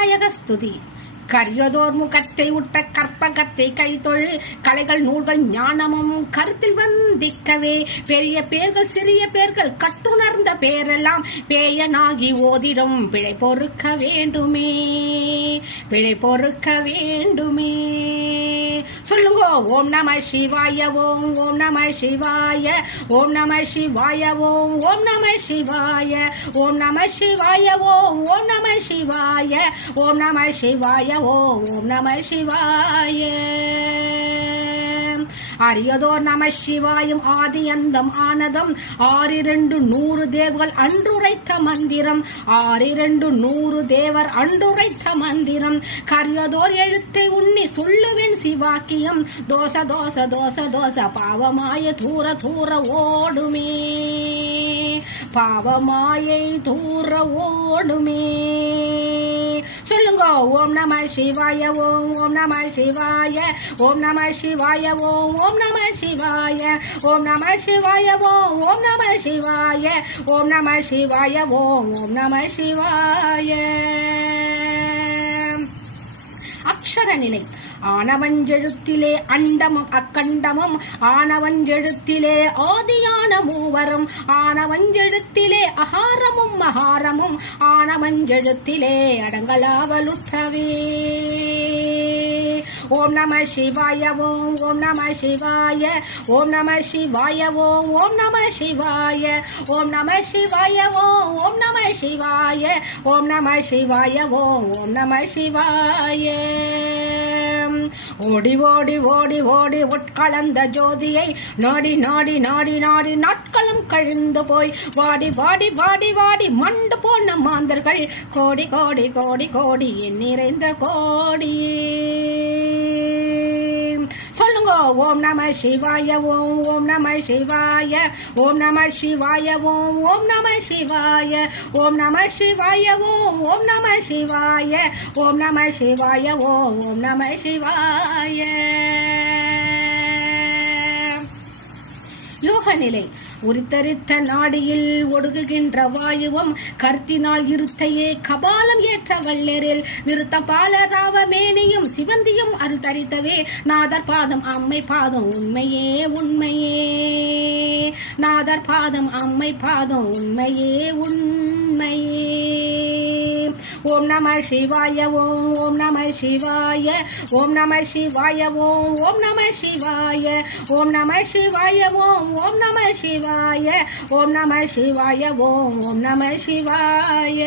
விநாயக ஸ்துதி. கரியதோர் முகத்தை உட்ட கற்பகத்தை கைத்தொழு கலைகள் நூல்கள் ஞானமும் கருத்தில் வந்திக்கவே பெரிய பேர்கள் சிறிய பேர்கள் கற்றுணர்ந்த பேரெல்லாம் பேயனாகி ஓதிடும் பிழை பொறுக்க வேண்டுமே, பிழை பொறுக்க வேண்டுமே. சொல்லுங்க. ஓம் நம சிவாய ஓம் ஓம் நம சிவாய ஓம் நம சிவாய ஓம் ஓம் நம சிவாய ஓம் நம சிவாய ஓம் ஓம் நம சிவாய ஓம் நம சிவாய ஓம் ஓம் நம சிவாய. அரியதோர் நம சிவாயும் ஆதி அந்தம் ஆனதம் 6,200 தேவர்கள் அன்றுரைத்த மந்திரம், 6,200 தேவர் அன்றுரைத்த மந்திரம். கரியதோர் எழுத்தை உண்ணி சொல்லுவேன் சிவாக்கியம், தோச தோச தோச தோச பாவமாய தூர தூர ஓடுமே, பாவமாயை தூர ஓடுமே. சொல்லுங்க. ஓம் நம சிவாய ஓம் ஓம் நம சிவாய ஓம் நம சிவாய ஓம் ஓம் நம சிவாய ஓம் நம சிவாய ஓம் ஓம் நம சிவாய ஓம் நம சிவாய ஓம் ஓம் நம சிவாய. அக்ஷர நிலை. ஆனவஞ்செழுத்திலே அண்டமும் அக்கண்டமும், ஆனவஞ்செழுத்திலே ஆதியான மூவரும், ஆனவஞ்செழுத்திலே அகாரமும் மகாரமும், ஆனவஞ்செழுத்திலே அடங்கலாவலுற்றவே. ஓம் நம சிவாய ஓம் ஓம் நம சிவாய ஓம் நம சிவாய ஓம் ஓம் நம சிவாய ஓம் நம சிவாய ஓம் ஓம் நம சிவாய ஓம் நம சிவாய ஓம் ஓம் நம சிவாய. ஓடி ஓடி ஓடி ஓடி உட்கலந்த ஜோதியை நாடி நாடி நாடி நாடி நாட்களும் கழிந்து போய் வாடி வாடி வாடி வாடி மண்டு போன மாந்தர்கள் கோடி கோடி கோடி கோடி என் நிறைந்த கோடியே. சொல்லுங்க. ஓம் நம சிவாய ஓம் ஓம் நம சிவாய ஓம் நம சிவாய ஓம் ஓம் நம சிவாய ஓம் நம சிவாய ஓம் ஓம் நம சிவாய ஓம் நம சிவாய ஓம் ஓம் நம சிவாய. யோக நிலை. உரித்தரித்த நாடியில் ஒடுகுகின்ற வாயுவும் கர்த்தினால் இருத்தையே கபாலம் ஏற்ற வல்லரில் நிறுத்தம் பாலராவ மேனியும் சிவந்தியும் அருள் தரித்தவே நாதர் பாதம் அம்மை பாதம் உண்மையே உண்மையே, நாதர் பாதம் அம்மை பாதம் உண்மையே உண்மையே. ஓம் நம சிவாய ஓம் ஓம் நம சிவாய ஓம் நம சிவாய ஓம் ஓம் நம சிவாய ஓம் நம சிவாய ஓம் ஓம் நம சிவாய ஓம் நம சிவாய ஓம் ஓம் நம சிவாய.